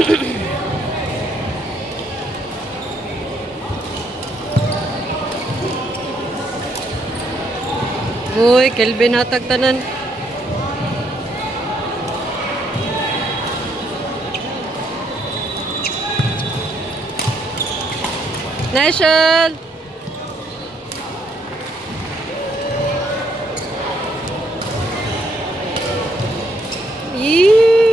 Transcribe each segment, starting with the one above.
Uy, Kelvin hatag tanan. Nation! Yee!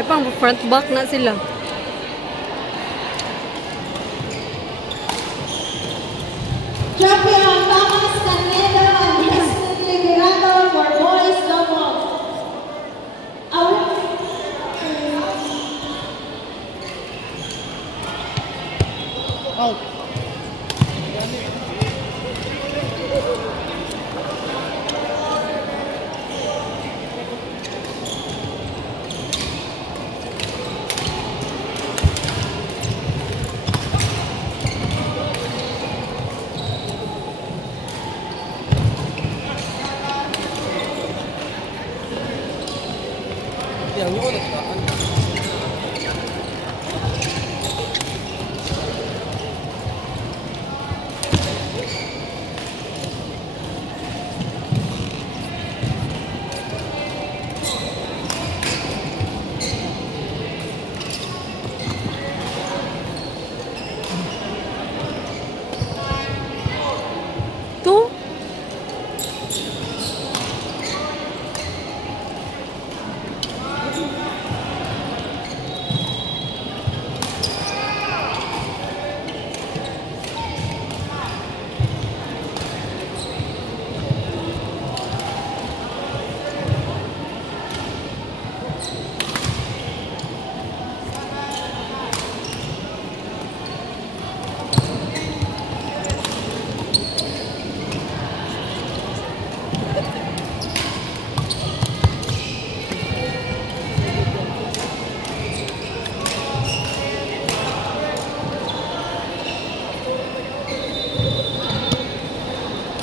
May pang front back na sila. Champion Thomas Canedo and Justin Liberato for boys double. Out.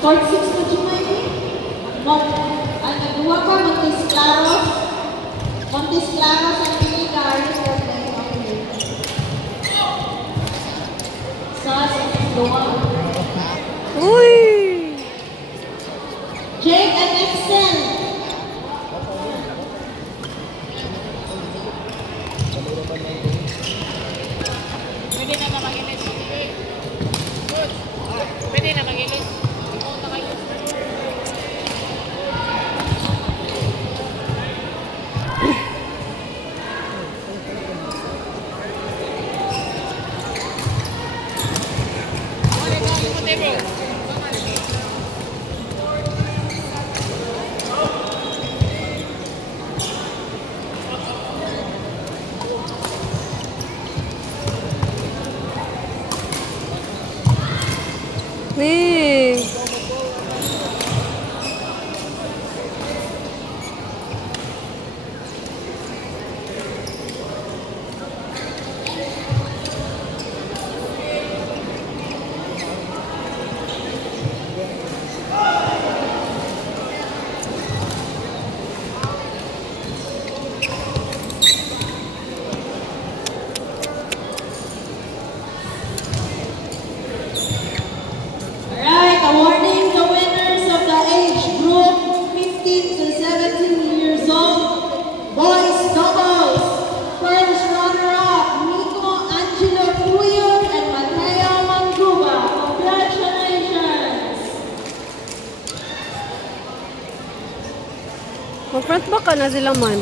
Court 6 na Jumayni. Ang nagduwa ka, Montes Claros ang pinigar. Sa duwa. Uy! Jake and Nixon. Pwede na mag-inis. Pwede na mag-inis. Wih. Alright. Baka na sila man.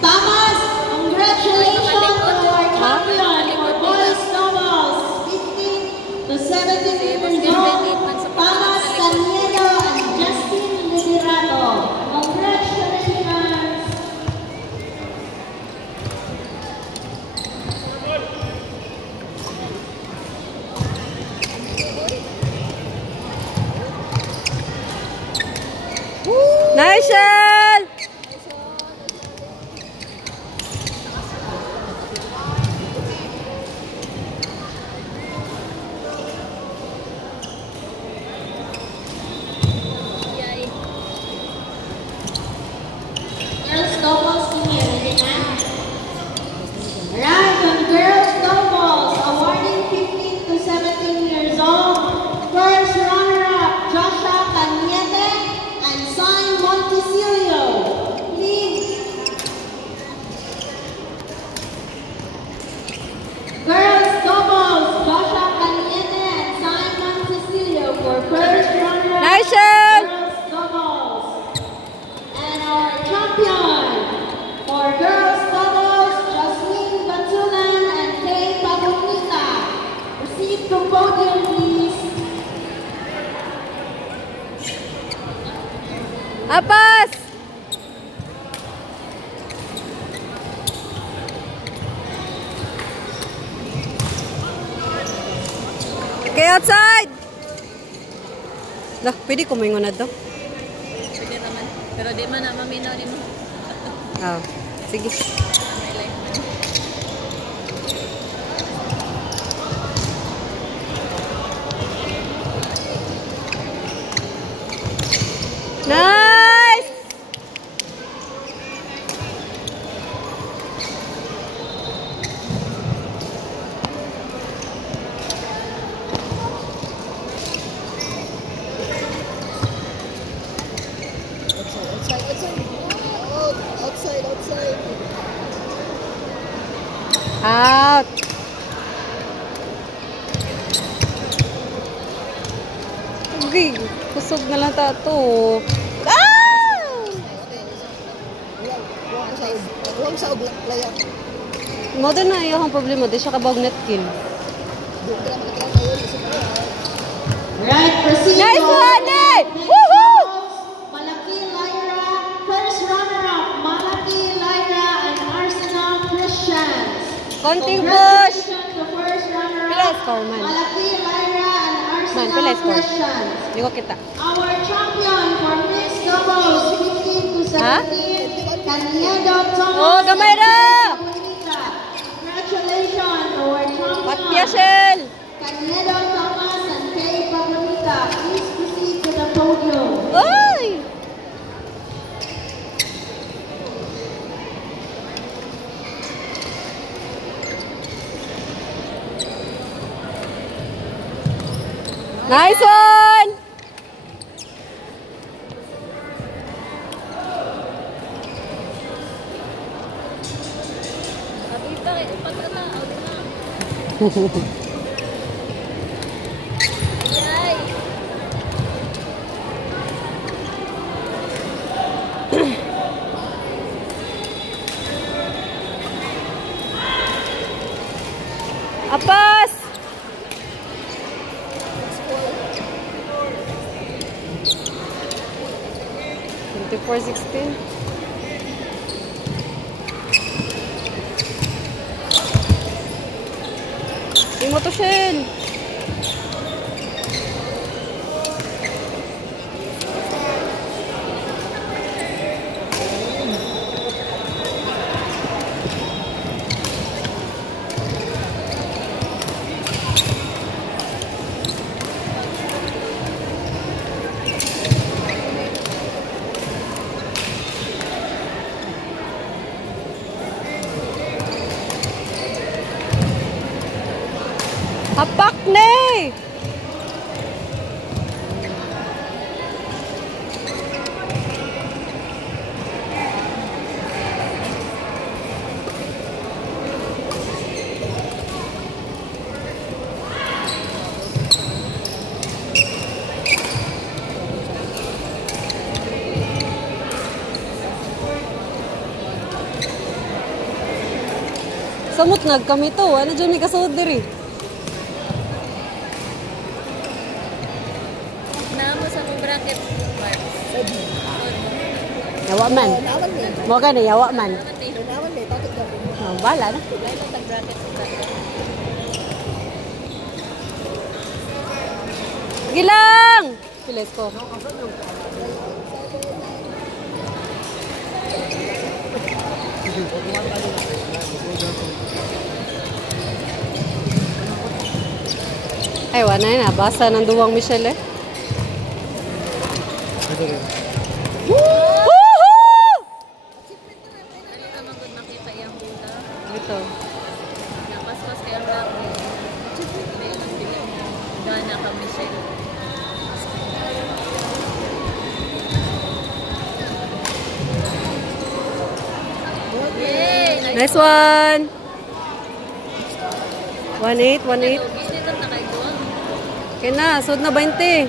Thomas, congratulations to our champion for boys doubles, 15 to 17 years old, Thomas Caniedo and Justin Liberato. Congratulations! Nigel! Girls doubles community na. Right, on girls doubles, awarding 15 to 17 years old. First runner-up, Joshua Cañete and Son Montecillo. Please. Girls doubles, Joshua Cañete and Son Montecillo for first runner-up. Nigel! Girls doubles. And our champion for girls doubles, Jasmine Batulan and Kay Pabonita. Proceed to podium, please. Apas! Okay, outside! Lah, pwede ko maingon na to. Pwede naman. Pero di man na maminaw ni mo. Ah, sige. May life man. Nice! Out! Okay, kusog na lang ta to. Ah! Huwag sa uglang playa. Mo din na yung problema, di siya kabawag net kill. Doon ka na magkakaroon kayo. Right, proceed. Nice to one, eh! next Woohoo! doubles. Malaki Lyra, first runner-up, Malaki Lyra and Arsenal Christians. Konting push! Congratulations to first runner-up, Pila score man? Malaki Lyra and Man, Arsenal pila score? Christians. Di ko kita. Our champion for mixed doubles, 15 to 17, Ha? Caniedo Thomas. Oh, gamay ra! and Kay Pabonita. Congratulations to our champion. Patpiasel! Caniedo Thomas and Kay Pabonita. Please proceed to the podium. Oy! Nice one! Abita kay pagka na. Out na. Yay! Apas! $24.16. Imo to, Shell. Hapak! Samot nag kami to. Ano dyan may kasod diri? Naamo sa mong bracket. Mark. Yawa man. Naman eh. Mo ka na, yawa man. Naman eh. Takot ka rin. Oh, bala na. Wala lang tag-bracket. Gilang! Pilis ko. Ay, wala na. Nabasa ng duwang Michelle eh. Woohoo! Ano naman kung makita yung buta? Ito. Napaspas kayo ang bracket. Gana ka, Michelle. Yay! Nice one! 1-8, 1-8. Gusto nito na kayo doon. Kaya na, sud na 20.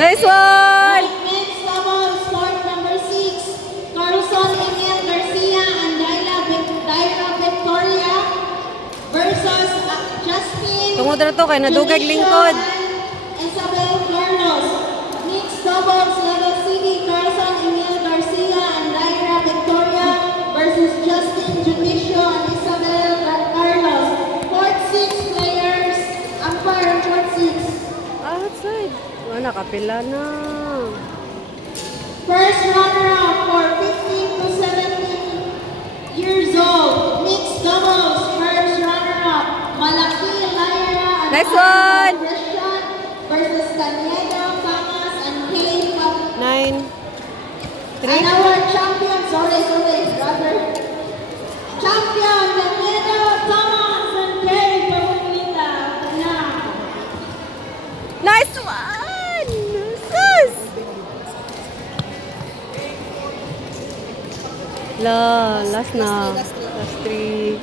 Nice one! Men's doubles, court number 6. Carlson Emil Garcia and Daira Victoria versus Justin. Tungod na to, kaya nadugag lingkod. Isabel Carlos. Mixed doubles, level city, Carlson Emil Garcia and Daira Victoria versus Justin Judicio and Isabel Carlos. Court 6 players, umpire on court 6. Outside. Wala, kapila na. First runner-up for 15 to 17 years old. Mixed doubles. First runner-up. Malaki Lyra and Nice one! Christian versus Caniedo, Thomas, and Kay 9. 3. And our champion, sorry, brother. Champion, Caniedo, Thomas, and Kay Pamulita. Nice one! Sus! La, last na. Last 3.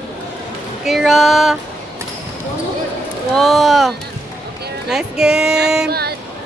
Kira! Wow! Nice game!